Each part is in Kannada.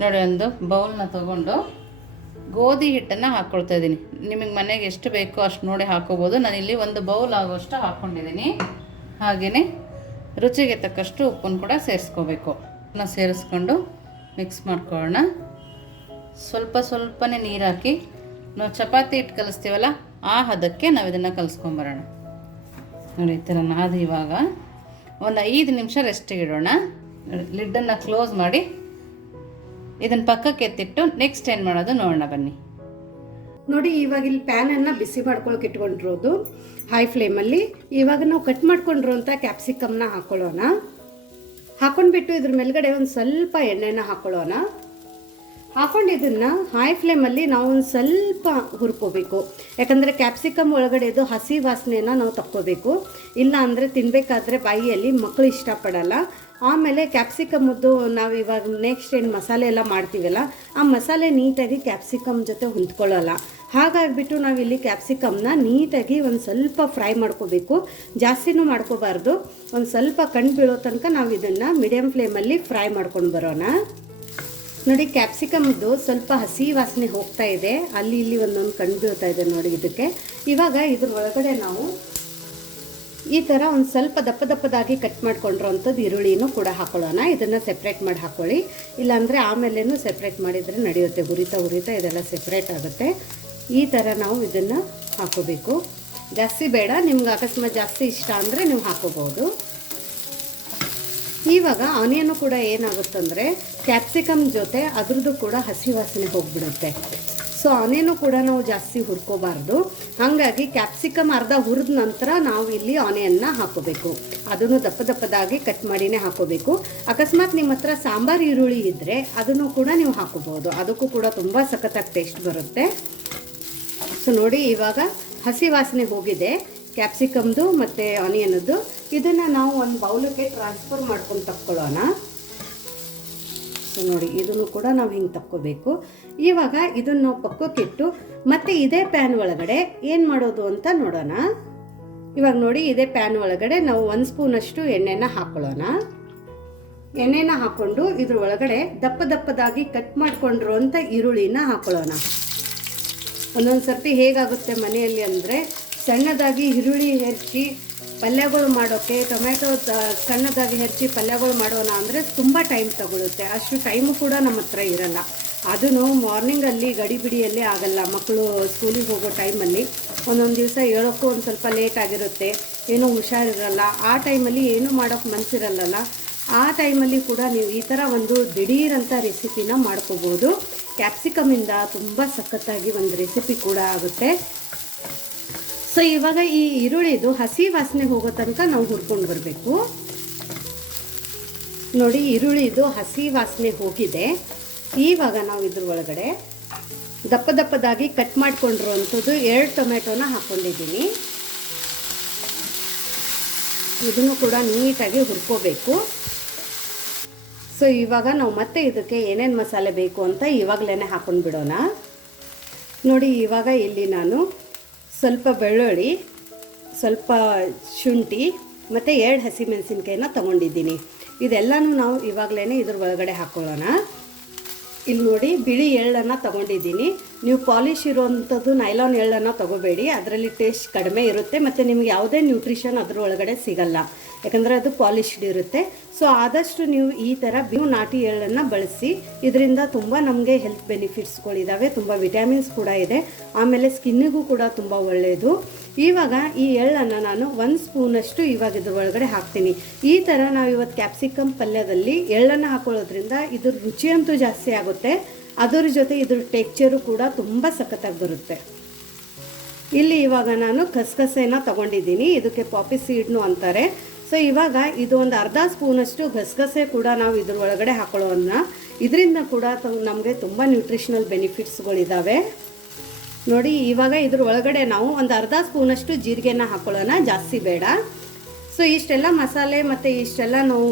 ನೋಡಿ, ಒಂದು ಬೌಲ್ನ ತೊಗೊಂಡು ಗೋಧಿ ಹಿಟ್ಟನ್ನು ಹಾಕ್ಕೊಳ್ತಾ ಇದ್ದೀನಿ. ನಿಮಗೆ ಮನೆಗೆ ಎಷ್ಟು ಬೇಕೋ ಅಷ್ಟು ನೋಡಿ ಹಾಕೋಬೋದು. ನಾನಿಲ್ಲಿ ಒಂದು ಬೌಲ್ ಆಗೋಷ್ಟು ಹಾಕ್ಕೊಂಡಿದ್ದೀನಿ. ಹಾಗೆಯೇ ರುಚಿಗೆ ತಕ್ಕಷ್ಟು ಉಪ್ಪನ್ನು ಕೂಡ ಸೇರಿಸ್ಕೋಬೇಕು. ಸೇರಿಸ್ಕೊಂಡು ಮಿಕ್ಸ್ ಮಾಡ್ಕೊಳ್ಳೋಣ. ಸ್ವಲ್ಪನೇ ನೀರು ಹಾಕಿ ನಾವು ಚಪಾತಿ ಹಿಟ್ಟು ಕಲಿಸ್ತೀವಲ್ಲ ಆ ಹದಕ್ಕೆ ನಾವು ಇದನ್ನು ಕಲಿಸ್ಕೊಂಬರೋಣ. ನೋಡಿ, ಈ ಥರ ನಾದಿ ಇವಾಗ ಒಂದು 5 ನಿಮಿಷ ರೆಸ್ಟಿಗೆ ಇಡೋಣ. ಲಿಡ್ಡನ್ನು ಕ್ಲೋಸ್ ಮಾಡಿ ಇದನ್ನು ಪಕ್ಕಕ್ಕೆ ಎತ್ತಿಟ್ಟು ನೆಕ್ಸ್ಟ್ ಏನು ಮಾಡೋದು ನೋಡೋಣ ಬನ್ನಿ. ನೋಡಿ, ಇವಾಗ ಇಲ್ಲಿ ಪ್ಯಾನನ್ನು ಬಿಸಿ ಮಾಡ್ಕೊಳಕ್ಕೆ ಇಟ್ಕೊಂಡಿರೋದು ಹೈ ಫ್ಲೇಮಲ್ಲಿ. ಇವಾಗ ನಾವು ಕಟ್ ಮಾಡ್ಕೊಂಡಿರೋಂಥ ಕ್ಯಾಪ್ಸಿಕಮ್ನ ಹಾಕೊಳ್ಳೋಣ. ಹಾಕೊಂಡ್ಬಿಟ್ಟು ಇದ್ರ ಮೇಲ್ಗಡೆ ಒಂದು ಸ್ವಲ್ಪ ಎಣ್ಣೆನ ಹಾಕೊಳ್ಳೋಣ. ಹಾಕೊಂಡು ಇದನ್ನು ಹೈ ಫ್ಲೇಮಲ್ಲಿ ನಾವು ಒಂದು ಸ್ವಲ್ಪ ಹುರ್ಕೋಬೇಕು. ಯಾಕಂದರೆ ಕ್ಯಾಪ್ಸಿಕಮ್ ಒಳಗಡೆದು ಹಸಿ ವಾಸನೆಯನ್ನು ನಾವು ತಕ್ಕೋಬೇಕು. ಇಲ್ಲ ಅಂದರೆ ತಿನ್ನಬೇಕಾದ್ರೆ ಬಾಯಿಯಲ್ಲಿ ಮಕ್ಕಳು ಇಷ್ಟಪಡಲ್ಲ. ಆಮೇಲೆ ಕ್ಯಾಪ್ಸಿಕಮ್ಮದ್ದು ನಾವು ಇವಾಗ ನೆಕ್ಸ್ಟ್ ಏನು ಮಸಾಲೆ ಎಲ್ಲ ಮಾಡ್ತೀವಲ್ಲ ಆ ಮಸಾಲೆ ನೀಟಾಗಿ ಕ್ಯಾಪ್ಸಿಕಮ್ ಜೊತೆ ಹೊಂದ್ಕೊಳ್ಳಲ್ಲ. ಹಾಗಾಗಿಬಿಟ್ಟು ನಾವಿಲ್ಲಿ ಕ್ಯಾಪ್ಸಿಕಮ್ನ ನೀಟಾಗಿ ಒಂದು ಸ್ವಲ್ಪ ಫ್ರೈ ಮಾಡ್ಕೋಬೇಕು. ಜಾಸ್ತಿನೂ ಮಾಡ್ಕೋಬಾರ್ದು. ಒಂದು ಸ್ವಲ್ಪ ಕಣ್ಣು ಬೀಳೋ ತನಕ ನಾವು ಇದನ್ನು ಮೀಡಿಯಮ್ ಫ್ಲೇಮಲ್ಲಿ ಫ್ರೈ ಮಾಡ್ಕೊಂಡು ಬರೋಣ. ನೋಡಿ, ಕ್ಯಾಪ್ಸಿಕಮ್ದು ಸ್ವಲ್ಪ ಹಸಿ ವಾಸನೆ ಹೋಗ್ತಾ ಇದೆ. ಅಲ್ಲಿ ಇಲ್ಲಿ ಒಂದೊಂದು ಕಣ್ಣು ಬೀಳ್ತಾ ಇದೆ ನೋಡಿ ಇದಕ್ಕೆ. ಇವಾಗ ಇದ್ರ ಒಳಗಡೆ ನಾವು ಈ ಥರ ಒಂದು ಸ್ವಲ್ಪ ದಪ್ಪದಾಗಿ ಕಟ್ ಮಾಡ್ಕೊಂಡಿರೋಂಥದ್ದು ಈರುಳ್ಳಿನೂ ಕೂಡ ಹಾಕೊಳ್ಳೋಣ. ಇದನ್ನು ಸೆಪ್ರೇಟ್ ಮಾಡಿ ಹಾಕ್ಕೊಳ್ಳಿ. ಇಲ್ಲಾಂದರೆ ಆಮೇಲೇನು ಸೆಪ್ರೇಟ್ ಮಾಡಿದರೆ ನಡೆಯುತ್ತೆ. ಹುರಿತಾ ಇದೆಲ್ಲ ಸೆಪ್ರೇಟ್ ಆಗುತ್ತೆ. ಈ ಥರ ನಾವು ಇದನ್ನು ಹಾಕೋಬೇಕು. ಜಾಸ್ತಿ ಬೇಡ. ನಿಮ್ಗೆ ಅಕಸ್ಮಾತ್ ಜಾಸ್ತಿ ಇಷ್ಟ ಅಂದರೆ ನೀವು ಹಾಕೋಬೋದು. ಇವಾಗ ಆನಿಯನ್ನು ಕೂಡ ಏನಾಗುತ್ತಂದರೆ ಕ್ಯಾಪ್ಸಿಕಮ್ ಜೊತೆ ಅದ್ರದ್ದು ಕೂಡ ಹಸಿ ವಾಸನೆ ಹೋಗಿಬಿಡುತ್ತೆ. ಸೊ ಆನಿಯನ್ನು ಕೂಡ ನಾವು ಜಾಸ್ತಿ ಹುರ್ಕೋಬಾರ್ದು. ಹಾಗಾಗಿ ಕ್ಯಾಪ್ಸಿಕಮ್ ಅರ್ಧ ಹುರಿದ ನಂತರ ನಾವು ಇಲ್ಲಿ ಆನಿಯನ್ನ ಹಾಕೋಬೇಕು. ಅದನ್ನು ದಪ್ಪದಾಗಿ ಕಟ್ ಮಾಡಿನೇ ಹಾಕೋಬೇಕು. ಅಕಸ್ಮಾತ್ ನಿಮ್ಮ ಹತ್ರ ಸಾಂಬಾರು ಈರುಳ್ಳಿ ಇದ್ದರೆ ಅದನ್ನು ಕೂಡ ನೀವು ಹಾಕೋಬೋದು. ಅದಕ್ಕೂ ಕೂಡ ತುಂಬ ಸಖತ್ತಾಗಿ ಟೇಸ್ಟ್ ಬರುತ್ತೆ. ಸೊ ನೋಡಿ, ಇವಾಗ ಹಸಿ ವಾಸನೆ ಹೋಗಿದೆ ಕ್ಯಾಪ್ಸಿಕಮ್ದು ಮತ್ತು ಆನಿಯನ್ನದು. ಇದನ್ನು ನಾವು ಒಂದು ಬೌಲಕ್ಕೆ ಟ್ರಾನ್ಸ್ಫರ್ ಮಾಡ್ಕೊಂಡು ತಕ್ಕೊಳ್ಳೋಣ. ಸೊ ನೋಡಿ, ಇದನ್ನು ಕೂಡ ನಾವು ಹಿಂಗೆ ತಕ್ಕೋಬೇಕು. ಇವಾಗ ಇದನ್ನು ನಾವು ಪಕ್ಕಕ್ಕಿಟ್ಟು ಮತ್ತೆ ಇದೇ ಪ್ಯಾನ್ ಒಳಗಡೆ ಏನು ಮಾಡೋದು ಅಂತ ನೋಡೋಣ. ಇವಾಗ ನೋಡಿ, ಇದೇ ಪ್ಯಾನ್ ಒಳಗಡೆ ನಾವು 1 ಸ್ಪೂನಷ್ಟು ಎಣ್ಣೆನ ಹಾಕ್ಕೊಳ್ಳೋಣ. ಎಣ್ಣೆನ ಹಾಕ್ಕೊಂಡು ಇದ್ರ ಒಳಗಡೆ ದಪ್ಪದಾಗಿ ಕಟ್ ಮಾಡ್ಕೊಂಡಿರೋಂಥ ಈರುಳ್ಳಿನ ಹಾಕ್ಕೊಳ್ಳೋಣ. ಒಂದೊಂದು ಸರ್ತಿ ಹೇಗಾಗುತ್ತೆ ಮನೆಯಲ್ಲಿ ಅಂದರೆ ಸಣ್ಣದಾಗಿ ಈರುಳ್ಳಿ ಹೆಚ್ಚಿ ಪಲ್ಯಗಳು ಮಾಡೋಕ್ಕೆ ಟೊಮೆಟೊ ಸಣ್ಣದಾಗಿ ಹೆಚ್ಚಿ ಪಲ್ಯಗಳು ಮಾಡೋಣ ಅಂದರೆ ತುಂಬ ಟೈಮ್ ತಗೊಳುತ್ತೆ. ಅಷ್ಟು ಟೈಮು ಕೂಡ ನಮ್ಮ ಹತ್ರ ಇರಲ್ಲ. ಅದನ್ನು ಮಾರ್ನಿಂಗಲ್ಲಿ ಗಡಿಬಿಡಿಯಲ್ಲೇ ಆಗಲ್ಲ. ಮಕ್ಕಳು ಸ್ಕೂಲಿಗೆ ಹೋಗೋ ಟೈಮಲ್ಲಿ ಒಂದೊಂದು ದಿವಸ ಹೇಳೋಕ್ಕೂ ಒಂದು ಸ್ವಲ್ಪ ಲೇಟ್ ಆಗಿರುತ್ತೆ. ಏನೋ ಹುಷಾರಿರಲ್ಲ. ಆ ಟೈಮಲ್ಲಿ ಏನೂ ಮಾಡೋಕ್ಕೆ ಮನಸ್ಸಿರಲ್ಲ. ಆ ಟೈಮಲ್ಲಿ ಕೂಡ ನೀವು ಈ ಥರ ಒಂದು ದಿಢೀರಂಥ ರೆಸಿಪಿನ ಮಾಡ್ಕೋಬೋದು. ಕ್ಯಾಪ್ಸಿಕಮಿಂದ ತುಂಬ ಸಖತ್ತಾಗಿ ಒಂದು ರೆಸಿಪಿ ಕೂಡ ಆಗುತ್ತೆ. ಸೊ ಇವಾಗ ಈ ಈರುಳ್ಳಿದು ಹಸಿ ವಾಸನೆ ಹೋಗೋ ತನಕ ನಾವು ಹುರ್ಕೊಂಡು ಬರಬೇಕು. ನೋಡಿ, ಈರುಳ್ಳಿದು ಹಸಿ ವಾಸನೆ ಹೋಗಿದೆ. ಇವಾಗ ನಾವು ಇದ್ರ ಒಳಗಡೆ ದಪ್ಪದಾಗಿ ಕಟ್ ಮಾಡ್ಕೊಂಡಿರೋವಂಥದ್ದು 2 ಟೊಮೆಟೊನ ಹಾಕ್ಕೊಂಡಿದ್ದೀನಿ. ಇದನ್ನು ಕೂಡ ನೀಟಾಗಿ ಹುರ್ಕೋಬೇಕು. ಸೊ ಇವಾಗ ನಾವು ಮತ್ತೆ ಇದಕ್ಕೆ ಏನೇನು ಮಸಾಲೆ ಬೇಕು ಅಂತ ಇವಾಗಲೇ ಹಾಕ್ಕೊಂಡು ಬಿಡೋಣ. ನೋಡಿ, ಇವಾಗ ಇಲ್ಲಿ ನಾನು ಸ್ವಲ್ಪ ಬೆಳ್ಳುಳ್ಳಿ, ಸ್ವಲ್ಪ ಶುಂಠಿ ಮತ್ತು 2 ಹಸಿಮೆಣಸಿನ್ಕಾಯಿನ ತೊಗೊಂಡಿದ್ದೀನಿ. ಇದೆಲ್ಲನೂ ನಾವು ಇವಾಗಲೇ ಇದ್ರ ಒಳಗಡೆ ಹಾಕ್ಕೊಳ್ಳೋಣ. ಇಲ್ಲಿ ನೋಡಿ, ಬಿಳಿ ಎಳ್ಳನ್ನು ತೊಗೊಂಡಿದ್ದೀನಿ. ನೀವು ಪಾಲಿಶ್ ಇರೋವಂಥದ್ದು ನೈಲಾನ್ ಎಳ್ಳನ್ನು ತೊಗೋಬೇಡಿ. ಅದರಲ್ಲಿ ಟೇಸ್ಟ್ ಕಡಿಮೆ ಇರುತ್ತೆ ಮತ್ತು ನಿಮ್ಗೆ ಯಾವುದೇ ನ್ಯೂಟ್ರಿಷನ್ ಅದ್ರ ಒಳಗಡೆ ಸಿಗಲ್ಲ. ಯಾಕಂದರೆ ಅದು ಪಾಲಿಶ್ಡ್ ಇರುತ್ತೆ. ಸೊ ಆದಷ್ಟು ನೀವು ಈ ಥರ ನಾಟಿ ಎಳ್ಳನ್ನು ಬಳಸಿ. ಇದರಿಂದ ತುಂಬ ನಮಗೆ ಹೆಲ್ತ್ ಬೆನಿಫಿಟ್ಸ್ಗಳಿದ್ದಾವೆ. ತುಂಬ ವಿಟಮಿನ್ಸ್ ಕೂಡ ಇದೆ. ಆಮೇಲೆ ಸ್ಕಿನ್ನಿಗೂ ಕೂಡ ತುಂಬ ಒಳ್ಳೆಯದು. ಇವಾಗ ಈ ಎಳ್ಳನ್ನು ನಾನು 1 ಸ್ಪೂನಷ್ಟು ಇವಾಗ ಇದ್ರ ಒಳಗಡೆ ಹಾಕ್ತೀನಿ. ಈ ಥರ ನಾವು ಇವತ್ತು ಕ್ಯಾಪ್ಸಿಕಮ್ ಪಲ್ಯದಲ್ಲಿ ಎಳ್ಳನ್ನು ಹಾಕೊಳ್ಳೋದ್ರಿಂದ ಇದ್ರ ರುಚಿಯಂತೂ ಜಾಸ್ತಿ ಆಗುತ್ತೆ. ಅದರ ಜೊತೆ ಇದ್ರ ಟೆಕ್ಸ್ಚರು ಕೂಡ ತುಂಬ ಸಖತ್ತಾಗಿ ಬರುತ್ತೆ. ಇಲ್ಲಿ ಇವಾಗ ನಾನು ಗಸಗಸೆನ ತೊಗೊಂಡಿದ್ದೀನಿ. ಇದಕ್ಕೆ ಪಾಪಿ ಸೀಡ್ನು ಅಂತಾರೆ. ಸೊ ಇವಾಗ ಇದು ಒಂದು ಅರ್ಧ ಸ್ಪೂನಷ್ಟು ಗಸಗಸೆ ಕೂಡ ನಾವು ಇದ್ರ ಒಳಗಡೆ ಹಾಕೊಳ್ಳೋಣ. ಇದರಿಂದ ಕೂಡ ನಮಗೆ ತುಂಬ ನ್ಯೂಟ್ರಿಷನಲ್ ಬೆನಿಫಿಟ್ಸ್ಗಳಿದ್ದಾವೆ. ನೋಡಿ, ಇವಾಗ ಇದ್ರ ಒಳಗಡೆ ನಾವು ಒಂದು ಅರ್ಧ ಸ್ಪೂನಷ್ಟು ಜೀರಿಗೆನ ಹಾಕೊಳ್ಳೋಣ. ಜಾಸ್ತಿ ಬೇಡ. ಸೊ ಇಷ್ಟೆಲ್ಲ ಮಸಾಲೆ ಮತ್ತು ಇಷ್ಟೆಲ್ಲ ನಾವು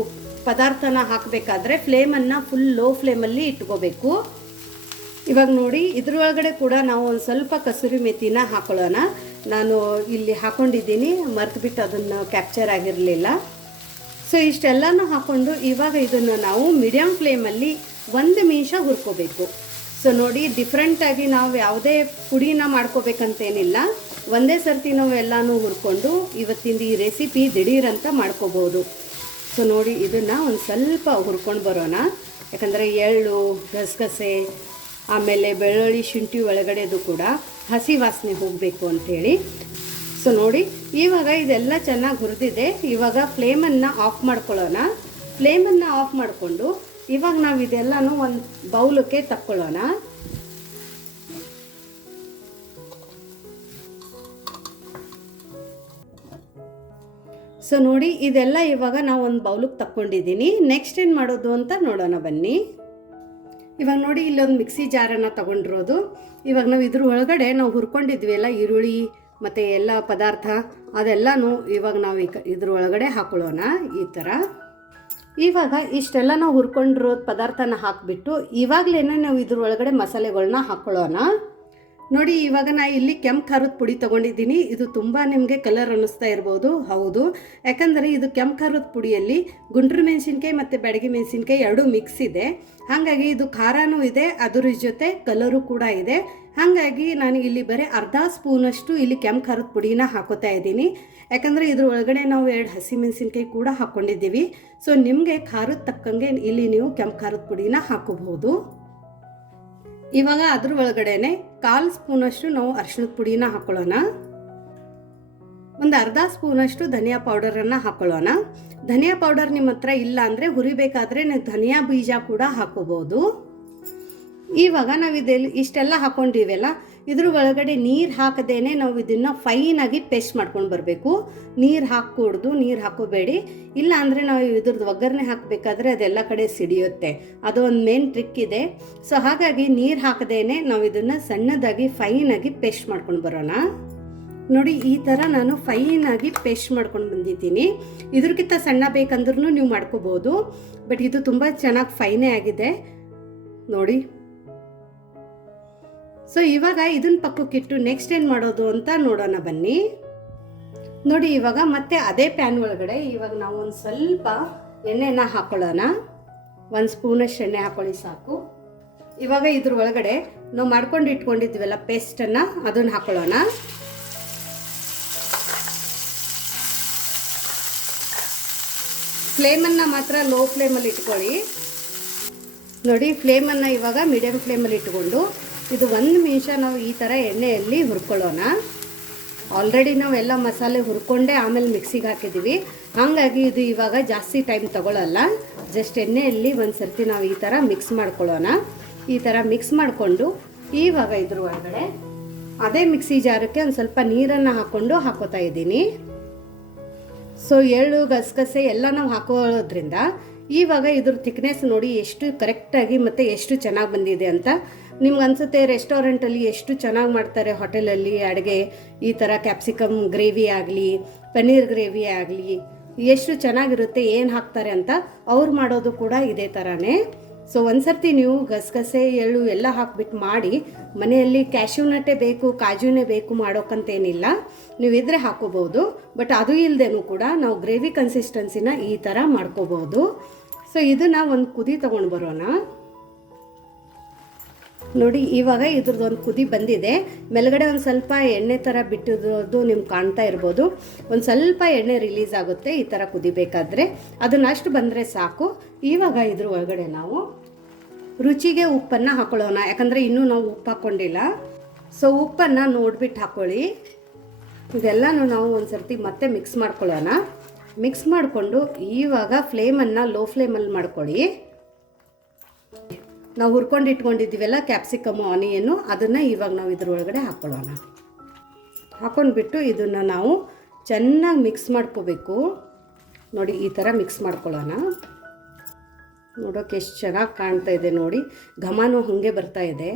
ಪದಾರ್ಥನ ಹಾಕಬೇಕಾದ್ರೆ ಫ್ಲೇಮನ್ನು ಫುಲ್ ಲೋ ಫ್ಲೇಮಲ್ಲಿ ಇಟ್ಕೋಬೇಕು. ಇವಾಗ ನೋಡಿ, ಇದ್ರೊಳಗಡೆ ಕೂಡ ನಾವು ಒಂದು ಸ್ವಲ್ಪ ಕಸೂರಿ ಮೆಥಿನ ಹಾಕೊಳ್ಳೋಣ. ನಾನು ಇಲ್ಲಿ ಹಾಕ್ಕೊಂಡಿದ್ದೀನಿ, ಮರೆತುಬಿಟ್ಟು ಅದನ್ನು ಕ್ಯಾಪ್ಚರ್ ಆಗಿರಲಿಲ್ಲ. ಸೊ ಇಷ್ಟೆಲ್ಲನೂ ಹಾಕ್ಕೊಂಡು ಇವಾಗ ಇದನ್ನು ನಾವು ಮೀಡಿಯಮ್ ಫ್ಲೇಮಲ್ಲಿ 1 ನಿಮಿಷ ಹುರ್ಕೋಬೇಕು. ಸೊ ನೋಡಿ, ಡಿಫ್ರೆಂಟಾಗಿ ನಾವು ಯಾವುದೇ ಪುಡಿನ ಮಾಡ್ಕೋಬೇಕಂತೇನಿಲ್ಲ. ಒಂದೇ ಸರ್ತಿ ನಾವು ಎಲ್ಲನೂ ಹುರ್ಕೊಂಡು ಇವತ್ತಿಂದ ಈ ರೆಸಿಪಿ ದಿಢೀರಂತ ಮಾಡ್ಕೋಬೋದು. ಸೊ ನೋಡಿ, ಇದನ್ನು ಒಂದು ಸ್ವಲ್ಪ ಹುರ್ಕೊಂಡು ಬರೋಣ. ಯಾಕಂದರೆ ಎಳ್ಳು, ಗಸಗಸೆ, ಆಮೇಲೆ ಬೆಳ್ಳುಳ್ಳಿ, ಶುಂಠಿ ಒಳಗಡೆದು ಕೂಡ ಹಸಿ ವಾಸನೆ ಹೋಗಬೇಕು ಅಂಥೇಳಿ. ಸೊ ನೋಡಿ, ಇವಾಗ ಇದೆಲ್ಲ ಚೆನ್ನಾಗಿ ಹುರಿದಿದೆ. ಇವಾಗ ಫ್ಲೇಮನ್ನು ಆಫ್ ಮಾಡ್ಕೊಳ್ಳೋಣ. ಫ್ಲೇಮನ್ನು ಆಫ್ ಮಾಡಿಕೊಂಡು ಇವಾಗ ನಾವು ಇದೆಲ್ಲನೂ ಒಂದು ಬೌಲಕ್ಕೆ ತಕ್ಕೊಳ್ಳೋಣ. ಸೊ ನೋಡಿ, ಇದೆಲ್ಲ ಇವಾಗ ನಾವು ಒಂದು ಬೌಲಿಗೆ ತಕ್ಕೊಂಡಿದ್ದೀನಿ. ನೆಕ್ಸ್ಟ್ ಏನು ಮಾಡೋದು ಅಂತ ನೋಡೋಣ ಬನ್ನಿ. ಇವಾಗ ನೋಡಿ, ಇಲ್ಲೊಂದು ಮಿಕ್ಸಿ ಜಾರನ್ನು ತಗೊಂಡಿರೋದು. ಇವಾಗ ನಾವು ಇದ್ರ ಒಳಗಡೆ ನಾವು ಹುರ್ಕೊಂಡಿದ್ವಿ ಎಲ್ಲ ಈರುಳ್ಳಿ ಮತ್ತು ಎಲ್ಲ ಪದಾರ್ಥ, ಅದೆಲ್ಲನೂ ಇವಾಗ ನಾವು ಇದ್ರ ಒಳಗಡೆ ಹಾಕೊಳ್ಳೋಣ. ಈ ಥರ ಇವಾಗ ಇಷ್ಟೆಲ್ಲ ನಾವು ಹುರ್ಕೊಂಡಿರೋ ಪದಾರ್ಥನ ಹಾಕಿಬಿಟ್ಟು ಇವಾಗಲೇ ನಾವು ಇದ್ರ ಒಳಗಡೆ ಮಸಾಲೆಗಳನ್ನ ಹಾಕ್ಕೊಳ್ಳೋಣ. ನೋಡಿ, ಇವಾಗ ನಾನು ಇಲ್ಲಿ ಕೆಂಪು ಖಾರದ ಪುಡಿ ತೊಗೊಂಡಿದ್ದೀನಿ. ಇದು ತುಂಬ ನಿಮಗೆ ಕಲರ್ ಅನ್ನಿಸ್ತಾ ಇರ್ಬೋದು. ಹೌದು, ಯಾಕಂದರೆ ಇದು ಕೆಂಪು ಖಾರದ ಪುಡಿಯಲ್ಲಿ ಗುಂಡ್ರು ಮೆಣಸಿನ್ಕಾಯಿ ಮತ್ತು ಬ್ಯಾಡಗಿ ಮೆಣಸಿನ್ಕಾಯಿ ಎರಡೂ ಮಿಕ್ಸ್ ಇದೆ. ಹಾಗಾಗಿ ಇದು ಖಾರನೂ ಇದೆ, ಅದರ ಜೊತೆ ಕಲರು ಕೂಡ ಇದೆ. ಹಾಗಾಗಿ ನಾನು ಇಲ್ಲಿ ಬರೀ ಅರ್ಧ ಸ್ಪೂನಷ್ಟು ಇಲ್ಲಿ ಕೆಂಪು ಖಾರದ ಪುಡಿನ ಹಾಕೋತಾ ಇದ್ದೀನಿ. ಯಾಕಂದರೆ ಇದ್ರ ಒಳಗಡೆ ನಾವು 2 ಹಸಿಮೆಣಸಿನ್ಕಾಯಿ ಕೂಡ ಹಾಕ್ಕೊಂಡಿದ್ದೀವಿ. ಸೊ ನಿಮಗೆ ಖಾರದ ತಕ್ಕಂಗೆ ಇಲ್ಲಿ ನೀವು ಕೆಂಪು ಖಾರದ ಪುಡಿನ ಹಾಕೋಬಹುದು. ಇವಾಗ ಅದ್ರ ಒಳಗಡೆನೆ 1/4 ಸ್ಪೂನಷ್ಟು ನಾವು ಅರಿಶಿಣದ ಪುಡಿನ ಹಾಕೊಳ್ಳೋಣ. ಒಂದು ಅರ್ಧ ಸ್ಪೂನಷ್ಟು ಧನಿಯಾ ಪೌಡರನ್ನು ಹಾಕೊಳ್ಳೋಣ. ಧನಿಯಾ ಪೌಡರ್ ನಿಮ್ಮ ಹತ್ರ ಇಲ್ಲ ಅಂದರೆ ಹುರಿಬೇಕಾದ್ರೆ ನೀವು ಧನಿಯಾ ಬೀಜ ಕೂಡ ಹಾಕೋಬಹುದು. ಇವಾಗ ನಾವು ಇಷ್ಟೆಲ್ಲ ಹಾಕೊಂಡಿವೆಲ್ಲ, ಇದ್ರ ಒಳಗಡೆ ನೀರು ಹಾಕದೇನೆ ನಾವು ಇದನ್ನು ಫೈನಾಗಿ ಪೇಸ್ಟ್ ಮಾಡ್ಕೊಂಡು ಬರಬೇಕು. ನೀರು ಹಾಕೂಡ್ದು, ನೀರು ಹಾಕೋಬೇಡಿ. ಇಲ್ಲ ಅಂದರೆ ನಾವು ಇದ್ರದ್ದು ಒಗ್ಗರಣೆ ಹಾಕಬೇಕಾದ್ರೆ ಅದೆಲ್ಲ ಕಡೆ ಸಿಡಿಯುತ್ತೆ. ಅದು ಒಂದು ಮೇನ್ ಟ್ರಿಕ್ ಇದೆ. ಸೊ ಹಾಗಾಗಿ ನೀರು ಹಾಕದೇನೆ ನಾವು ಇದನ್ನು ಸಣ್ಣದಾಗಿ ಫೈನಾಗಿ ಪೇಸ್ಟ್ ಮಾಡ್ಕೊಂಡು ಬರೋಣ. ನೋಡಿ, ಈ ಥರ ನಾನು ಫೈನಾಗಿ ಪೇಸ್ಟ್ ಮಾಡ್ಕೊಂಡು ಬಂದಿದ್ದೀನಿ. ಇದ್ರಕ್ಕಿಂತ ಸಣ್ಣ ಬೇಕಂದ್ರೂ ನೀವು ಮಾಡ್ಕೋಬೋದು. ಬಟ್ ಇದು ತುಂಬ ಚೆನ್ನಾಗಿ ಫೈನೇ ಆಗಿದೆ ನೋಡಿ. ಸೊ ಇವಾಗ ಇದನ್ನ ಪಕ್ಕಕ್ಕಿಟ್ಟು ನೆಕ್ಸ್ಟ್ ಏನು ಮಾಡೋದು ಅಂತ ನೋಡೋಣ ಬನ್ನಿ. ನೋಡಿ, ಇವಾಗ ಮತ್ತೆ ಅದೇ ಪ್ಯಾನ್ ಒಳಗಡೆ ಇವಾಗ ನಾವು ಒಂದು ಸ್ವಲ್ಪ ಎಣ್ಣೆನ ಹಾಕೊಳ್ಳೋಣ. 1 ಸ್ಪೂನಷ್ಟು ಎಣ್ಣೆ ಹಾಕೊಳ್ಳಿ ಸಾಕು. ಇವಾಗ ಇದ್ರ ಒಳಗಡೆ ನಾವು ಮಾಡ್ಕೊಂಡು ಇಟ್ಕೊಂಡಿದ್ವಲ್ಲ ಪೇಸ್ಟನ್ನು, ಅದನ್ನು ಹಾಕೊಳ್ಳೋಣ. ಫ್ಲೇಮನ್ನು ಮಾತ್ರ ಲೋ ಫ್ಲೇಮಲ್ಲಿ ಇಟ್ಕೊಳ್ಳಿ. ನೋಡಿ, ಫ್ಲೇಮನ್ನು ಇವಾಗ ಮೀಡಿಯಮ್ ಫ್ಲೇಮಲ್ಲಿ ಇಟ್ಕೊಂಡು ಇದು 1 ನಿಮಿಷ ನಾವು ಈ ಥರ ಎಣ್ಣೆಯಲ್ಲಿ ಹುರ್ಕೊಳ್ಳೋಣ. ಆಲ್ರೆಡಿ ನಾವೆಲ್ಲ ಮಸಾಲೆ ಹುರ್ಕೊಂಡೇ ಆಮೇಲೆ ಮಿಕ್ಸಿಗೆ ಹಾಕಿದ್ದೀವಿ. ಹಾಗಾಗಿ ಇದು ಇವಾಗ ಜಾಸ್ತಿ ಟೈಮ್ ತಗೊಳ್ಳಲ್ಲ. ಜಸ್ಟ್ ಎಣ್ಣೆಯಲ್ಲಿ ಒಂದು ಸರ್ತಿ ನಾವು ಈ ಥರ ಮಿಕ್ಸ್ ಮಾಡ್ಕೊಳ್ಳೋಣ. ಈ ಥರ ಮಿಕ್ಸ್ ಮಾಡಿಕೊಂಡು ಇವಾಗ ಇದ್ರ ಒಳಗಡೆ ಅದೇ ಮಿಕ್ಸಿ ಜಾರಕ್ಕೆ ಒಂದು ಸ್ವಲ್ಪ ನೀರನ್ನು ಹಾಕೋತಾ ಇದ್ದೀನಿ. ಸೊ ಎಳ್ಳು, ಗಸಗಸೆ ಎಲ್ಲ ನಾವು ಹಾಕೋದ್ರಿಂದ ಇವಾಗ ಇದ್ರ ಥಿಕ್ನೆಸ್ ನೋಡಿ ಎಷ್ಟು ಕರೆಕ್ಟಾಗಿ ಮತ್ತು ಎಷ್ಟು ಚೆನ್ನಾಗಿ ಬಂದಿದೆ ಅಂತ. ನಿಮ್ಗೆ ಅನಿಸುತ್ತೆ ರೆಸ್ಟೋರೆಂಟಲ್ಲಿ ಎಷ್ಟು ಚೆನ್ನಾಗಿ ಮಾಡ್ತಾರೆ ಹೋಟೆಲಲ್ಲಿ ಅಡುಗೆ, ಈ ಥರ ಕ್ಯಾಪ್ಸಿಕಮ್ ಗ್ರೇವಿ ಆಗಲಿ, ಪನ್ನೀರ್ ಗ್ರೇವಿ ಆಗಲಿ, ಎಷ್ಟು ಚೆನ್ನಾಗಿರುತ್ತೆ, ಏನು ಹಾಕ್ತಾರೆ ಅಂತ. ಅವ್ರು ಮಾಡೋದು ಕೂಡ ಇದೇ ಥರನೇ. ಸೊ ಒಂದು ಸರ್ತಿ ನೀವು ಗಸಗಸೆ, ಎಳ್ಳು ಎಲ್ಲ ಹಾಕ್ಬಿಟ್ಟು ಮಾಡಿ, ಮನೆಯಲ್ಲಿ ಕ್ಯಾಶ್ಯೂ ನಟ್ಟೇ ಬೇಕು, ಕಾಜುನೇ ಬೇಕು ಮಾಡೋಕ್ಕಂತೇನಿಲ್ಲ, ನೀವು ಇದ್ರೆ ಹಾಕೋಬೋದು. ಬಟ್ ಅದು ಇಲ್ಲದೇನೂ ಕೂಡ ನಾವು ಗ್ರೇವಿ ಕನ್ಸಿಸ್ಟೆನ್ಸಿನ ಈ ಥರ ಮಾಡ್ಕೋಬೋದು. ಸೊ ಇದನ್ನು ಒಂದು ಕುದಿ ತೊಗೊಂಡು ಬರೋಣ. ನೋಡಿ, ಇವಾಗ ಇದ್ರದ್ದು ಒಂದು ಕುದಿ ಬಂದಿದೆ. ಮೇಲ್ಗಡೆ ಒಂದು ಸ್ವಲ್ಪ ಎಣ್ಣೆ ಥರ ಬಿಟ್ಟಿರೋದು ನಿಮ್ಗೆ ಕಾಣ್ತಾ ಇರ್ಬೋದು. ಒಂದು ಸ್ವಲ್ಪ ಎಣ್ಣೆ ರಿಲೀಸ್ ಆಗುತ್ತೆ ಈ ಥರ ಕುದಿಬೇಕಾದ್ರೆ. ಅದನ್ನಷ್ಟು ಬಂದರೆ ಸಾಕು. ಇವಾಗ ಇದ್ರ ಒಳಗಡೆ ನಾವು ರುಚಿಗೆ ಉಪ್ಪನ್ನು ಹಾಕೊಳ್ಳೋಣ. ಯಾಕಂದರೆ ಇನ್ನೂ ನಾವು ಉಪ್ಪು ಹಾಕ್ಕೊಂಡಿಲ್ಲ. ಸೊ ಉಪ್ಪನ್ನು ನೋಡಿಬಿಟ್ಟು ಹಾಕ್ಕೊಳ್ಳಿ. ಇದೆಲ್ಲನೂ ನಾವು ಒಂದು ಸರ್ತಿ ಮತ್ತೆ ಮಿಕ್ಸ್ ಮಾಡ್ಕೊಳ್ಳೋಣ. ಮಿಕ್ಸ್ ಮಾಡಿಕೊಂಡು ಇವಾಗ ಫ್ಲೇಮನ್ನು ಲೋ ಫ್ಲೇಮಲ್ಲಿ ಮಾಡ್ಕೊಳ್ಳಿ. ನಾವು ಹುರ್ಕೊಂಡು ಇಟ್ಕೊಂಡಿದ್ದೀವಲ್ಲ ಕ್ಯಾಪ್ಸಿಕಮ್ಮು, ಆನಿಯನ್ನು, ಅದನ್ನು ಇವಾಗ ನಾವು ಇದ್ರೊಳಗಡೆ ಹಾಕ್ಕೊಳ್ಳೋಣ. ಹಾಕ್ಕೊಂಡ್ಬಿಟ್ಟು ಇದನ್ನು ನಾವು ಚೆನ್ನಾಗಿ ಮಿಕ್ಸ್ ಮಾಡ್ಕೋಬೇಕು. ನೋಡಿ, ಈ ಥರ ಮಿಕ್ಸ್ ಮಾಡ್ಕೊಳ್ಳೋಣ. ನೋಡೋಕೆ ಎಷ್ಟು ಚೆನ್ನಾಗಿ ಕಾಣ್ತಾ ಇದೆ ನೋಡಿ. ಘಮನೂ ಹಾಗೆ ಬರ್ತಾ ಇದೆ.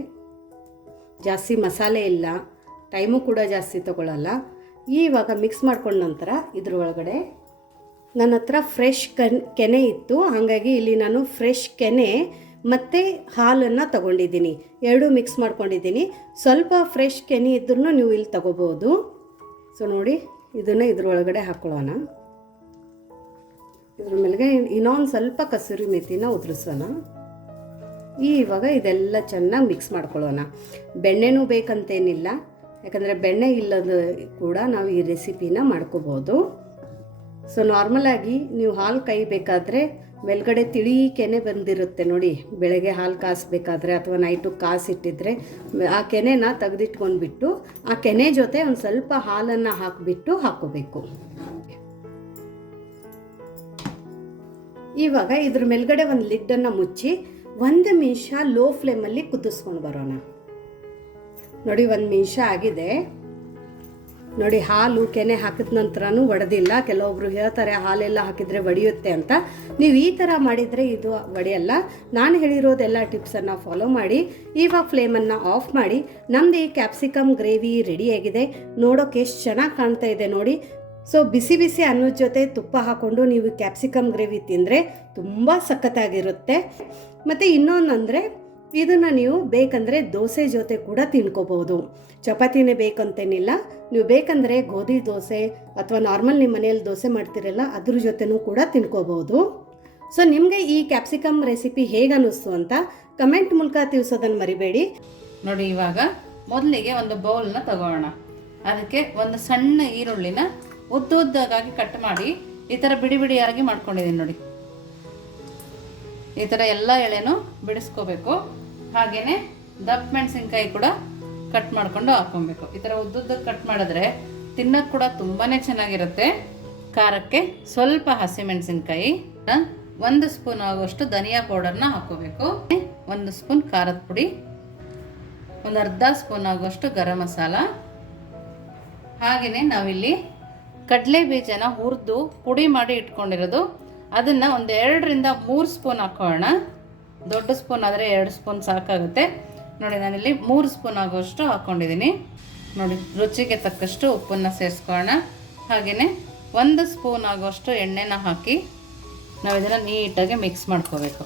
ಜಾಸ್ತಿ ಮಸಾಲೆ ಇಲ್ಲ, ಟೈಮು ಕೂಡ ಜಾಸ್ತಿ ತೊಗೊಳ್ಳಲ್ಲ. ಇವಾಗ ಮಿಕ್ಸ್ ಮಾಡ್ಕೊಂಡ ನಂತರ ಇದ್ರ ಒಳಗಡೆ ನನ್ನ ಹತ್ರ ಫ್ರೆಶ್ ಕೆನೆ ಇತ್ತು. ಹಾಗಾಗಿ ಇಲ್ಲಿ ನಾನು ಫ್ರೆಶ್ ಕೆನೆ ಮತ್ತು ಹಾಲನ್ನು ತಗೊಂಡಿದ್ದೀನಿ. ಎರಡೂ ಮಿಕ್ಸ್ ಮಾಡ್ಕೊಂಡಿದ್ದೀನಿ. ಸ್ವಲ್ಪ ಫ್ರೆಶ್ ಕೆನೆ ಇದ್ರೂ ನೀವು ಇಲ್ಲಿ ತಗೋಬೋದು. ಸೊ ನೋಡಿ, ಇದನ್ನು ಇದ್ರ ಒಳಗಡೆ ಹಾಕ್ಕೊಳ್ಳೋಣ. ಇದ್ರ ಮೇಲೆಗೆ ಇನ್ನೊಂದು ಸ್ವಲ್ಪ ಕಸೂರಿ ಮೇಥಿನ ಉದುರಿಸೋಣ. ಇವಾಗ ಇದೆಲ್ಲ ಚೆನ್ನಾಗಿ ಮಿಕ್ಸ್ ಮಾಡ್ಕೊಳ್ಳೋಣ. ಬೆಣ್ಣೆನೂ ಬೇಕಂತೇನಿಲ್ಲ, ಯಾಕಂದರೆ ಬೆಣ್ಣೆ ಇಲ್ಲದ ಕೂಡ ನಾವು ಈ ರೆಸಿಪಿನ ಮಾಡ್ಕೋಬೋದು. ಸೊ ನಾರ್ಮಲಾಗಿ ನೀವು ಹಾಲು ಕಾಯಬೇಕಾದ್ರೆ ಮೇಲ್ಗಡೆ ತಿಳಿ ಕೆನೆ ಬಂದಿರುತ್ತೆ ನೋಡಿ, ಬೆಳಗ್ಗೆ ಹಾಲು ಕಾಯಿಸ್ಬೇಕಾದ್ರೆ ಅಥವಾ ನೈಟು ಕಾಸಿಟ್ಟಿದ್ರೆ ಆ ಕೆನೆನ ತೆಗೆದಿಟ್ಕೊಂಡ್ಬಿಟ್ಟು ಆ ಕೆನೆ ಜೊತೆ ಒಂದು ಸ್ವಲ್ಪ ಹಾಲನ್ನು ಹಾಕಿಬಿಟ್ಟು ಹಾಕ್ಕೋಬೇಕು. ಇವಾಗ ಇದ್ರ ಮೇಲ್ಗಡೆ ಒಂದು ಲಿಡ್ಡನ್ನು ಮುಚ್ಚಿ 1 ನಿಮಿಷ ಲೋ ಫ್ಲೇಮಲ್ಲಿ ಕುದಿಸ್ಕೊಂಡು ಬರೋಣ. ನೋಡಿ 1 ನಿಮಿಷ ಆಗಿದೆ. ನೋಡಿ ಹಾಲು ಕೆನೆ ಹಾಕಿದ ನಂತರನೂ ಒಡೆದಿಲ್ಲ. ಕೆಲವೊಬ್ರು ಹೇಳ್ತಾರೆ ಹಾಲೆಲ್ಲ ಹಾಕಿದರೆ ಒಡೆಯುತ್ತೆ ಅಂತ. ನೀವು ಈ ಥರ ಮಾಡಿದರೆ ಇದು ಒಡೆಯಲ್ಲ. ನಾನು ಹೇಳಿರೋದೆಲ್ಲ ಟಿಪ್ಸನ್ನು ಫಾಲೋ ಮಾಡಿ. ಇವಾಗ ಫ್ಲೇಮನ್ನು ಆಫ್ ಮಾಡಿ. ನಮ್ಮದು ಈ ಕ್ಯಾಪ್ಸಿಕಮ್ ಗ್ರೇವಿ ರೆಡಿಯಾಗಿದೆ. ನೋಡೋಕೆ ಎಷ್ಟು ಚೆನ್ನಾಗಿ ಕಾಣ್ತಾ ಇದೆ ನೋಡಿ. ಸೊ ಬಿಸಿ ಬಿಸಿ ಅನ್ನದ ಜೊತೆ ತುಪ್ಪ ಹಾಕ್ಕೊಂಡು ನೀವು ಕ್ಯಾಪ್ಸಿಕಮ್ ಗ್ರೇವಿ ತಿಂದರೆ ತುಂಬ ಸಖತ್ತಾಗಿರುತ್ತೆ. ಮತ್ತು ಇನ್ನೊಂದಂದರೆ ಇದನ್ನು ನೀವು ಬೇಕಂದರೆ ದೋಸೆ ಜೊತೆ ಕೂಡ ತಿನ್ಕೋಬೋದು. ಚಪಾತಿನೇ ಬೇಕಂತೇನಿಲ್ಲ, ನೀವು ಬೇಕಂದರೆ ಗೋಧಿ ದೋಸೆ ಅಥವಾ ನಾರ್ಮಲ್ ನಿಮ್ಮ ಮನೆಯಲ್ಲಿ ದೋಸೆ ಮಾಡ್ತಿರಲ್ಲ ಅದ್ರ ಜೊತೆನೂ ಕೂಡ ತಿನ್ಕೋಬೋದು. ಸೊ ನಿಮಗೆ ಈ ಕ್ಯಾಪ್ಸಿಕಮ್ ರೆಸಿಪಿ ಹೇಗೆ ಅನ್ನಿಸ್ತು ಅಂತ ಕಮೆಂಟ್ ಮೂಲಕ ತಿಳಿಸೋದನ್ನು ಮರಿಬೇಡಿ. ನೋಡಿ, ಇವಾಗ ಮೊದಲಿಗೆ ಒಂದು ಬೌಲ್ನ ತಗೋಣ. ಅದಕ್ಕೆ ಒಂದು ಸಣ್ಣ ಈರುಳ್ಳಿನ ಉದ್ದುದ್ದಾಗಿ ಕಟ್ ಮಾಡಿ ಈ ಥರ ಬಿಡಿ ಬಿಡಿಯಾಗಿ ಮಾಡ್ಕೊಂಡಿದ್ದೀನಿ ನೋಡಿ. ಈ ಥರ ಎಲ್ಲ ಎಳೆನೂ ಬಿಡಿಸ್ಕೋಬೇಕು. ಹಾಗೆಯೇ ದಪ್ಪ ಮೆಣಸಿನ್ಕಾಯಿ ಕೂಡ ಕಟ್ ಮಾಡ್ಕೊಂಡು ಹಾಕ್ಕೊಬೇಕು. ಈ ಥರ ಉದ್ದುದ್ದಕ್ಕೆ ಕಟ್ ಮಾಡಿದ್ರೆ ತಿನ್ನೋಕ್ಕೆ ಕೂಡ ತುಂಬಾ ಚೆನ್ನಾಗಿರುತ್ತೆ. ಖಾರಕ್ಕೆ ಸ್ವಲ್ಪ ಹಸಿಮೆಣಸಿನ್ಕಾಯಿ, 1 ಸ್ಪೂನ್ ಆಗುವಷ್ಟು ಧನಿಯಾ ಪೌಡರ್ನ ಹಾಕ್ಕೋಬೇಕು. 1 ಸ್ಪೂನ್ ಖಾರದ ಪುಡಿ, ಒಂದು ಅರ್ಧ ಸ್ಪೂನ್ ಆಗುವಷ್ಟು ಗರಂ ಮಸಾಲ. ಹಾಗೆಯೇ ನಾವಿಲ್ಲಿ ಕಡಲೆ ಬೀಜನ ಹುರಿದು ಪುಡಿ ಮಾಡಿ ಇಟ್ಕೊಂಡಿರೋದು, ಅದನ್ನು ಒಂದು 2 ರಿಂದ 3 ಸ್ಪೂನ್ ಹಾಕೋಣ. ದೊಡ್ಡ ಸ್ಪೂನ್ ಆದರೆ 2 ಸ್ಪೂನ್ ಸಾಕಾಗುತ್ತೆ. ನೋಡಿ, ನಾನಿಲ್ಲಿ 3 ಸ್ಪೂನ್ ಆಗೋಷ್ಟು ಹಾಕ್ಕೊಂಡಿದ್ದೀನಿ. ನೋಡಿ, ರುಚಿಗೆ ತಕ್ಕಷ್ಟು ಉಪ್ಪನ್ನು ಸೇರಿಸ್ಕೊಳ್ಳೋಣ. ಹಾಗೆಯೇ 1 ಸ್ಪೂನ್ ಆಗೋಷ್ಟು ಎಣ್ಣೆನ ಹಾಕಿ ನಾವು ಇದನ್ನು ನೀಟಾಗಿ ಮಿಕ್ಸ್ ಮಾಡ್ಕೋಬೇಕು.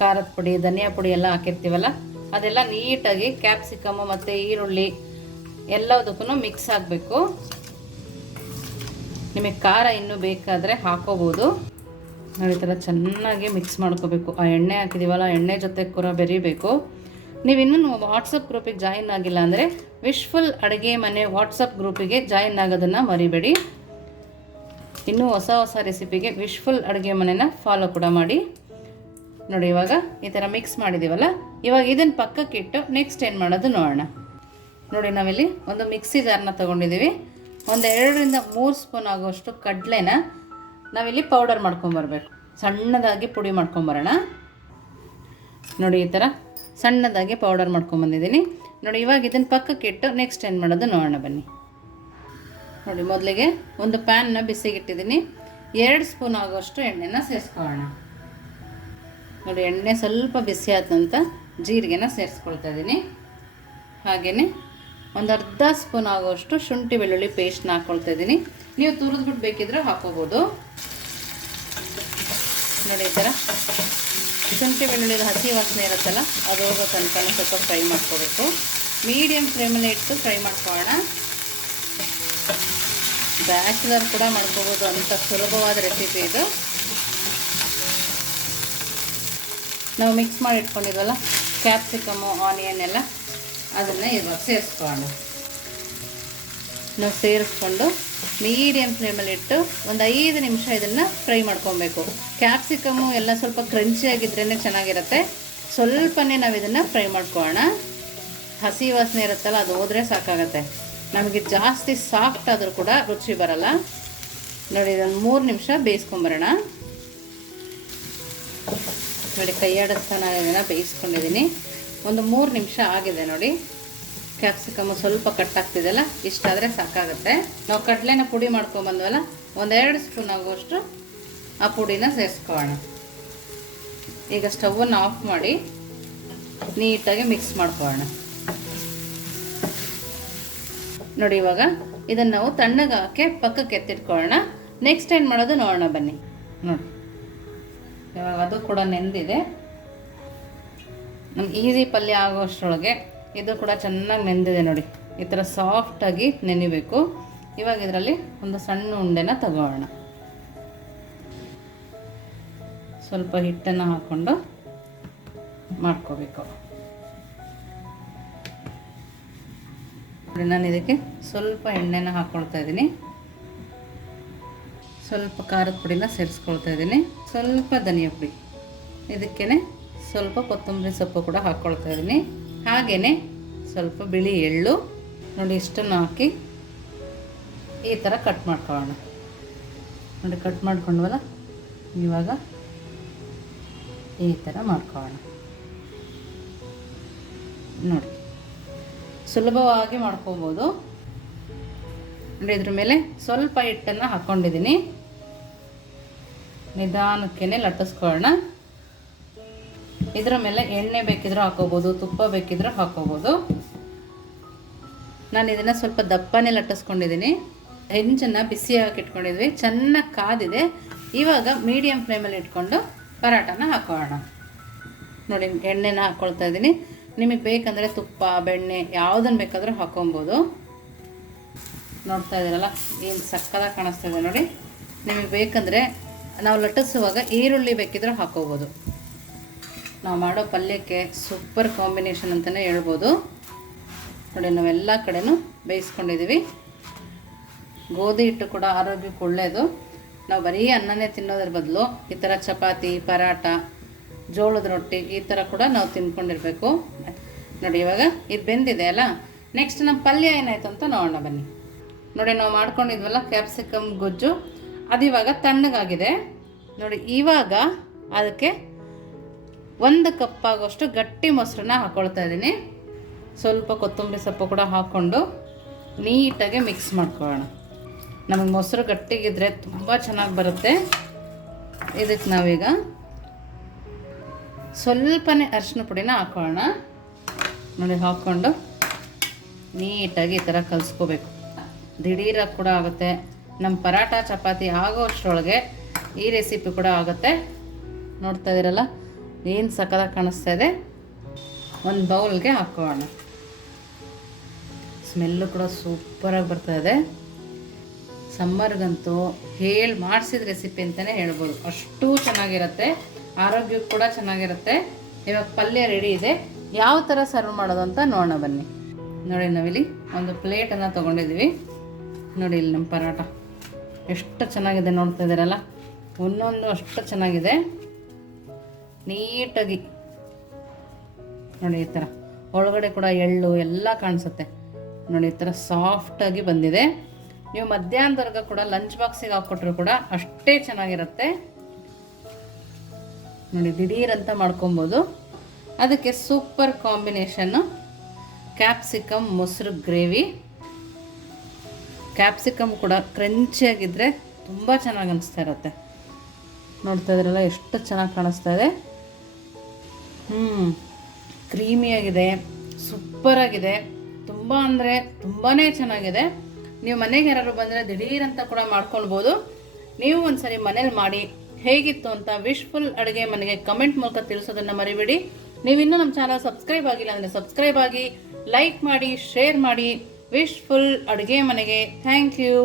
ಖಾರದ ಪುಡಿ, ಧನಿಯಾ ಪುಡಿ ಎಲ್ಲ ಹಾಕಿರ್ತೀವಲ್ಲ ಅದೆಲ್ಲ ನೀಟಾಗಿ ಕ್ಯಾಪ್ಸಿಕಮ್ಮು ಮತ್ತು ಈರುಳ್ಳಿ ಎಲ್ಲದಕ್ಕೂ ಮಿಕ್ಸ್ ಆಗಬೇಕು. ನಿಮಗೆ ಖಾರ ಇನ್ನೂ ಬೇಕಾದರೆ ಹಾಕೋಬೋದು. ನೋಡಿ, ಈ ಥರ ಚೆನ್ನಾಗಿ ಮಿಕ್ಸ್ ಮಾಡ್ಕೋಬೇಕು. ಆ ಎಣ್ಣೆ ಹಾಕಿದ್ದೀವಲ್ಲ, ಎಣ್ಣೆ ಜೊತೆ ಕೂಡ ಬೆರಿಬೇಕು. ನೀವಿನ್ನೂ ವಾಟ್ಸಪ್ ಗ್ರೂಪಿಗೆ ಜಾಯಿನ್ ಆಗಿಲ್ಲ ಅಂದರೆ ವಿಶ್ಫುಲ್ ಅಡುಗೆ ಮನೆ ವಾಟ್ಸಪ್ ಗ್ರೂಪಿಗೆ ಜಾಯಿನ್ ಆಗೋದನ್ನು ಮರಿಬೇಡಿ. ಇನ್ನೂ ಹೊಸ ಹೊಸ ರೆಸಿಪಿಗೆ ವಿಶ್ಫುಲ್ ಅಡುಗೆ ಮನೆನ ಫಾಲೋ ಕೂಡ ಮಾಡಿ. ನೋಡಿ, ಇವಾಗ ಈ ಥರ ಮಿಕ್ಸ್ ಮಾಡಿದ್ದೀವಲ್ಲ, ಇವಾಗ ಇದನ್ನು ಪಕ್ಕಕ್ಕೆ ಇಟ್ಟು ನೆಕ್ಸ್ಟ್ ಏನು ಮಾಡೋದು ನೋಡೋಣ. ನೋಡಿ, ನಾವಿಲ್ಲಿ ಒಂದು ಮಿಕ್ಸಿ ಜಾರ್ನ ತೊಗೊಂಡಿದ್ದೀವಿ. ಒಂದು 2 ರಿಂದ 3 ಸ್ಪೂನ್ ಆಗುವಷ್ಟು ಕಡಲೆನ ನಾವಿಲ್ಲಿ ಪೌಡರ್ ಮಾಡ್ಕೊಂಬರ್ಬೇಕು. ಸಣ್ಣದಾಗಿ ಪುಡಿ ಮಾಡ್ಕೊಂಬರೋಣ. ನೋಡಿ, ಈ ಥರ ಸಣ್ಣದಾಗಿ ಪೌಡರ್ ಮಾಡ್ಕೊಂಬಂದಿದ್ದೀನಿ. ನೋಡಿ, ಇವಾಗ ಇದನ್ನು ಪಕ್ಕಕ್ಕೆ ಇಟ್ಟು ನೆಕ್ಸ್ಟ್ ಏನು ಮಾಡೋದು ನೋಡೋಣ ಬನ್ನಿ. ನೋಡಿ, ಮೊದಲಿಗೆ ಒಂದು ಪ್ಯಾನ್ನ ಬಿಸಿಗಿಟ್ಟಿದ್ದೀನಿ. 2 ಸ್ಪೂನ್ ಆಗುವಷ್ಟು ಎಣ್ಣೆನ ಸೇರಿಸ್ಕೊಳ್ಳೋಣ. ನೋಡಿ, ಎಣ್ಣೆ ಸ್ವಲ್ಪ ಬಿಸಿ ಆದ ನಂತರ ಜೀರಿಗೆನ ಸೇರಿಸ್ಕೊಳ್ತಾ ಇದ್ದೀನಿ. ಹಾಗೆಯೇ ಒಂದು ಅರ್ಧ ಸ್ಪೂನ್ ಆಗುವಷ್ಟು ಶುಂಠಿ ಬೆಳ್ಳುಳ್ಳಿ ಪೇಸ್ಟ್ನ ಹಾಕ್ಕೊಳ್ತಾ ಇದ್ದೀನಿ. ನೀವು ತುರಿದ್ಬಿಟ್ಟು ಬೇಕಿದ್ರೆ ಹಾಕೋಬೋದು. ನೋಡಿ, ಈ ಥರ ಶುಂಠಿ ಬೆಳ್ಳುಳ್ಳಿದ ಹಸಿ ವಾಸನೆ ಇರುತ್ತಲ್ಲ ಅದು ಹೋಗೋ ತನಕ ಸ್ವಲ್ಪ ಫ್ರೈ ಮಾಡ್ಕೋಬೇಕು. ಮೀಡಿಯಮ್ ಫ್ಲೇಮಲ್ಲಿ ಇಟ್ಟು ಫ್ರೈ ಮಾಡ್ಕೊಳ್ಳೋಣ. ಬ್ಯಾಚುಲರ್ ಕೂಡ ಮಾಡ್ಕೋಬೋದು, ಅಂಥ ಸುಲಭವಾದ ರೆಸಿಪಿ ಇದು. ನಾವು ಮಿಕ್ಸ್ ಮಾಡಿ ಇಟ್ಕೊಂಡಿದ್ವಲ್ಲ ಕ್ಯಾಪ್ಸಿಕಮ್ಮು, ಆನಿಯನ್ ಎಲ್ಲ ಅದನ್ನು ಇವಾಗ ಸೇರಿಸ್ಕೊಳ್ಳೋಣ. ನಾವು ಸೇರಿಸ್ಕೊಂಡು ಮೀಡಿಯಮ್ ಫ್ಲೇಮಲ್ಲಿ ಇಟ್ಟು ಒಂದು 5 ನಿಮಿಷ ಇದನ್ನು ಫ್ರೈ ಮಾಡ್ಕೊಬೇಕು. ಕ್ಯಾಪ್ಸಿಕಮ್ಮು ಎಲ್ಲ ಸ್ವಲ್ಪ ಕ್ರಂಚಿಯಾಗಿದ್ರೇ ಚೆನ್ನಾಗಿರುತ್ತೆ. ಸ್ವಲ್ಪನೇ ನಾವು ಇದನ್ನು ಫ್ರೈ ಮಾಡ್ಕೊಳ್ಳೋಣ. ಹಸಿ ವಾಸನೆ ಇರುತ್ತಲ್ಲ ಅದು ಹೋದರೆ ಸಾಕಾಗತ್ತೆ. ನಮಗೆ ಜಾಸ್ತಿ ಸಾಫ್ಟ್ ಆದರೂ ಕೂಡ ರುಚಿ ಬರಲ್ಲ. ನೋಡಿ, ಇದನ್ನು 3 ನಿಮಿಷ ಬೇಯಿಸ್ಕೊಂಬರೋಣ. ನೋಡಿ, ಕೈಯಾಡಿಸ್ತಾ ನಾನು ಇದನ್ನು ಬೇಯಿಸ್ಕೊಂಡಿದ್ದೀನಿ. ಒಂದು 3 ನಿಮಿಷ ಆಗಿದೆ ನೋಡಿ. ಕ್ಯಾಪ್ಸಿಕಮ್ಮು ಸ್ವಲ್ಪ ಕಟ್ಟಾಗ್ತಿದೆಯಲ್ಲ, ಇಷ್ಟಾದರೆ ಸಾಕಾಗುತ್ತೆ. ನಾವು ಕಡಲೆನ ಪುಡಿ ಮಾಡ್ಕೊಂಬಂದ್ವಲ್ಲ, ಒಂದು 2 ಸ್ಪೂನ್ ಆಗುವಷ್ಟು ಆ ಪುಡಿನ ಸೇರಿಸ್ಕೊಳ್ಳೋಣ. ಈಗ ಸ್ಟವನ್ನು ಆಫ್ ಮಾಡಿ ನೀಟಾಗಿ ಮಿಕ್ಸ್ ಮಾಡ್ಕೊಳ್ಳೋಣ. ನೋಡಿ, ಇವಾಗ ಇದನ್ನು ನಾವು ತಣ್ಣಗೆ ಪಕ್ಕಕ್ಕೆ ಎತ್ತಿಟ್ಕೊಳ್ಳೋಣ. ನೆಕ್ಸ್ಟ್ ಏನು ಮಾಡೋದು ನೋಡೋಣ ಬನ್ನಿ. ನೋಡಿ, ಇವಾಗ ಅದು ಕೂಡ ನೆಂದಿದೆ. ನಮ್ಗೆ ಈಸಿ ಪಲ್ಯ ಆಗೋಷ್ಟರೊಳಗೆ ಇದು ಕೂಡ ಚೆನ್ನಾಗಿ ನೆಂದಿದೆ ನೋಡಿ. ಈ ಥರ ಸಾಫ್ಟಾಗಿ ನೆನಿಬೇಕು. ಇವಾಗ ಇದರಲ್ಲಿ ಒಂದು ಸಣ್ಣ ಉಂಡೆನ ತಗೋಣ. ಸ್ವಲ್ಪ ಹಿಟ್ಟನ್ನು ಹಾಕ್ಕೊಂಡು ಮಾಡ್ಕೋಬೇಕು. ನಾನು ಇದಕ್ಕೆ ಸ್ವಲ್ಪ ಎಣ್ಣೆನ ಹಾಕ್ಕೊಳ್ತಾ ಇದ್ದೀನಿ, ಸ್ವಲ್ಪ ಖಾರದ ಪುಡಿನ ಸೇರಿಸ್ಕೊಳ್ತಾ ಇದ್ದೀನಿ, ಸ್ವಲ್ಪ ಧನಿಯಾ ಪುಡಿ, ಇದಕ್ಕೇ ಸ್ವಲ್ಪ ಕೊತ್ತಂಬರಿ ಸೊಪ್ಪು ಕೂಡ ಹಾಕ್ಕೊಳ್ತಾ ಇದ್ದೀನಿ, ಹಾಗೆಯೇ ಸ್ವಲ್ಪ ಬಿಳಿ ಎಳ್ಳು. ನೋಡಿ ಇಷ್ಟನ್ನು ಹಾಕಿ ಈ ಥರ ಕಟ್ ಮಾಡ್ಕೊಳ್ಳೋಣ. ನೋಡಿ ಕಟ್ ಮಾಡ್ಕೊಂಡ್ವಲ್ಲ, ಇವಾಗ ಈ ಥರ ಮಾಡ್ಕೊಳ್ಳೋಣ. ನೋಡಿ ಸುಲಭವಾಗಿ ಮಾಡ್ಕೊಬೋದು. ನೋಡಿ ಇದ್ರ ಮೇಲೆ ಸ್ವಲ್ಪ ಹಿಟ್ಟನ್ನು ಹಾಕ್ಕೊಂಡಿದ್ದೀನಿ, ನಿಧಾನಕ್ಕೇ ಲಟ್ಟಿಸ್ಕೊಳ್ಳೋಣ. ಇದರ ಮೇಲೆ ಎಣ್ಣೆ ಬೇಕಿದ್ರೂ ಹಾಕೋಬೋದು, ತುಪ್ಪ ಬೇಕಿದ್ರೂ ಹಾಕೋಬೋದು. ನಾನು ಇದನ್ನು ಸ್ವಲ್ಪ ದಪ್ಪನೇ ಲಟ್ಟಿಸ್ಕೊಂಡಿದ್ದೀನಿ. ಹೆಂಚನ್ನು ಬಿಸಿ ಹಾಕಿಟ್ಕೊಂಡಿದ್ವಿ, ಚೆನ್ನಾಗಿ ಕಾದಿದೆ. ಇವಾಗ ಮೀಡಿಯಮ್ ಫ್ಲೇಮಲ್ಲಿ ಇಟ್ಕೊಂಡು ಪರಾಟನ ಹಾಕೋಣ. ನೋಡಿ ಎಣ್ಣೆನ ಹಾಕ್ಕೊಳ್ತಾ ಇದ್ದೀನಿ. ನಿಮಗೆ ಬೇಕಂದರೆ ತುಪ್ಪ, ಬೆಣ್ಣೆ ಯಾವುದನ್ನು ಬೇಕಾದರೂ ಹಾಕೊಬೋದು. ನೋಡ್ತಾ ಇದ್ದೀರಲ್ಲ ಏನು ಸಕ್ಕತ್ತಾಗಿ ಕಾಣಿಸ್ತಾ ಇದೆ ನೋಡಿ. ನಿಮಗೆ ಬೇಕಂದರೆ ನಾವು ಲಟ್ಟಿಸುವಾಗ ಈರುಳ್ಳಿ ಬೇಕಿದ್ರೂ ಹಾಕೋಬೋದು. ನಾವು ಮಾಡೋ ಪಲ್ಯಕ್ಕೆ ಸೂಪರ್ ಕಾಂಬಿನೇಷನ್ ಅಂತಲೇ ಹೇಳ್ಬೋದು. ನೋಡಿ ನಾವೆಲ್ಲ ಕಡೆನೂ ಬೇಯಿಸ್ಕೊಂಡಿದ್ದೀವಿ. ಗೋಧಿ ಹಿಟ್ಟು ಕೂಡ ಆರೋಗ್ಯಕ್ಕೆ ಒಳ್ಳೆಯದು. ನಾವು ಬರೀ ಅನ್ನನೇ ತಿನ್ನೋದ್ರ ಬದಲು ಈ ಥರ ಚಪಾತಿ, ಪರಾಟ, ಜೋಳದ ರೊಟ್ಟಿ ಈ ಥರ ಕೂಡ ನಾವು ತಿನ್ಕೊಂಡಿರಬೇಕು. ನೋಡಿ ಇವಾಗ ಇದು ಬೆಂದಿದೆ ಅಲ್ಲ, ನೆಕ್ಸ್ಟ್ ನಮ್ಮ ಪಲ್ಯ ಏನಾಯಿತು ಅಂತ ನೋಡೋಣ ಬನ್ನಿ. ನೋಡಿ ನಾವು ಮಾಡ್ಕೊಂಡಿದ್ವಲ್ಲ ಕ್ಯಾಪ್ಸಿಕಮ್ ಗೊಜ್ಜು, ಅದು ಇವಾಗ ತಣ್ಣಗಾಗಿದೆ. ನೋಡಿ ಇವಾಗ ಅದಕ್ಕೆ 1 ಕಪ್ ಆಗೋಷ್ಟು ಗಟ್ಟಿ ಮೊಸರನ್ನ ಹಾಕ್ಕೊಳ್ತಾ ಇದ್ದೀನಿ. ಸ್ವಲ್ಪ ಕೊತ್ತಂಬರಿ ಸೊಪ್ಪು ಕೂಡ ಹಾಕ್ಕೊಂಡು ನೀಟಾಗಿ ಮಿಕ್ಸ್ ಮಾಡ್ಕೊಳ್ಳೋಣ. ನಮಗೆ ಮೊಸರು ಗಟ್ಟಿಗಿದ್ರೆ ತುಂಬ ಚೆನ್ನಾಗಿ ಬರುತ್ತೆ. ಇದಕ್ಕೆ ನಾವೀಗ ಸ್ವಲ್ಪನೇ ಅರಿಶಿನ ಪುಡಿನ ಹಾಕೋಣ. ನೋಡಿ ಹಾಕ್ಕೊಂಡು ನೀಟಾಗಿ ಈ ಥರ ಕಲಿಸ್ಕೋಬೇಕು. ದಿಢೀರಾಗಿ ಕೂಡ ಆಗುತ್ತೆ. ನಮ್ಮ ಪರಾಟ ಚಪಾತಿ ಆಗೋ ಅಷ್ಟರೊಳಗೆ ಈ ರೆಸಿಪಿ ಕೂಡ ಆಗುತ್ತೆ. ನೋಡ್ತಾ ಇದ್ದೀರಲ್ಲ ಏನು ಸಕ್ಕತ್ತಾಗಿ ಕಾಣಿಸ್ತಾ ಇದೆ. ಒಂದು ಬೌಲ್ಗೆ ಹಾಕೋಣ. ಸ್ಮೆಲ್ಲು ಕೂಡ ಸೂಪರಾಗಿ ಬರ್ತಾ ಇದೆ. ಸಮ್ಮರ್ಗಂತೂ ಹೇಳಿ ಮಾಡಿಸಿದ ರೆಸಿಪಿ ಅಂತಲೇ ಹೇಳ್ಬೋದು, ಅಷ್ಟು ಚೆನ್ನಾಗಿರುತ್ತೆ. ಆರೋಗ್ಯಕ್ಕೆ ಕೂಡ ಚೆನ್ನಾಗಿರುತ್ತೆ. ಇವಾಗ ಪಲ್ಯ ರೆಡಿ ಇದೆ. ಯಾವ ಥರ ಸರ್ವ್ ಮಾಡೋದು ಅಂತ ನೋಡೋಣ ಬನ್ನಿ. ನೋಡಿ ನಾವಿಲ್ಲಿ ಒಂದು ಪ್ಲೇಟನ್ನು ತೊಗೊಂಡಿದ್ದೀವಿ. ನೋಡಿ ಇಲ್ಲಿ ನಮ್ಮ ಪರಾಟ ಎಷ್ಟು ಚೆನ್ನಾಗಿದೆ ನೋಡ್ತಾ ಇದ್ದೀರಲ್ಲ, ಒಂದೊಂದು ಅಷ್ಟು ಚೆನ್ನಾಗಿದೆ. ನೀಟಾಗಿ ನೋಡಿ ಈ ಥರ ಒಳಗಡೆ ಕೂಡ ಎಳ್ಳು ಎಲ್ಲ ಕಾಣಿಸುತ್ತೆ. ನೋಡಿ ಈ ಥರ ಸಾಫ್ಟಾಗಿ ಬಂದಿದೆ. ನೀವು ಮಧ್ಯಾಹ್ನದವರೆಗೆ ಕೂಡ ಲಂಚ್ ಬಾಕ್ಸಿಗೆ ಹಾಕ್ಕೊಟ್ರು ಕೂಡ ಅಷ್ಟೇ ಚೆನ್ನಾಗಿರುತ್ತೆ. ನೋಡಿ ದಿಢೀರಂತ ಮಾಡ್ಕೊಬೋದು. ಅದಕ್ಕೆ ಸೂಪರ್ ಕಾಂಬಿನೇಷನ್ನು ಕ್ಯಾಪ್ಸಿಕಮ್ ಮೊಸರು ಗ್ರೇವಿ. ಕ್ಯಾಪ್ಸಿಕಮ್ ಕೂಡ ಕ್ರಂಚಿಯಾಗಿದ್ದರೆ ತುಂಬ ಚೆನ್ನಾಗಿ ಅನಿಸ್ತಾ ಇರುತ್ತೆ. ನೋಡ್ತಾ ಇದ್ರಲ್ಲ ಎಷ್ಟು ಚೆನ್ನಾಗಿ ಕಾಣಿಸ್ತಾ ಇದೆ. ಕ್ರೀಮಿಯಾಗಿದೆ, ಸೂಪರಾಗಿದೆ. ತುಂಬ ಅಂದರೆ ತುಂಬಾ ಚೆನ್ನಾಗಿದೆ. ನೀವು ಮನೆಗೆ ಯಾರು ಬಂದರೆ ದಿಢೀರಂತ ಕೂಡ ಮಾಡ್ಕೊಳ್ಬೋದು. ನೀವು ಒಂದ್ಸರಿ ಮನೇಲಿ ಮಾಡಿ ಹೇಗಿತ್ತು ಅಂತ ವಿಶ್ಫುಲ್ ಅಡುಗೆ ಮನೆಗೆ ಕಮೆಂಟ್ ಮೂಲಕ ತಿಳಿಸೋದನ್ನು ಮರಿಬೇಡಿ. ನೀವಿನ್ನೂ ನಮ್ಮ ಚಾನಲ್ ಸಬ್ಸ್ಕ್ರೈಬ್ ಆಗಿಲ್ಲ ಅಂದರೆ ಸಬ್ಸ್ಕ್ರೈಬ್ ಆಗಿ, ಲೈಕ್ ಮಾಡಿ, ಶೇರ್ ಮಾಡಿ. ವಿಶ್ಫುಲ್ ಅಡುಗೆ ಮನೆಗೆ ಥ್ಯಾಂಕ್ ಯು.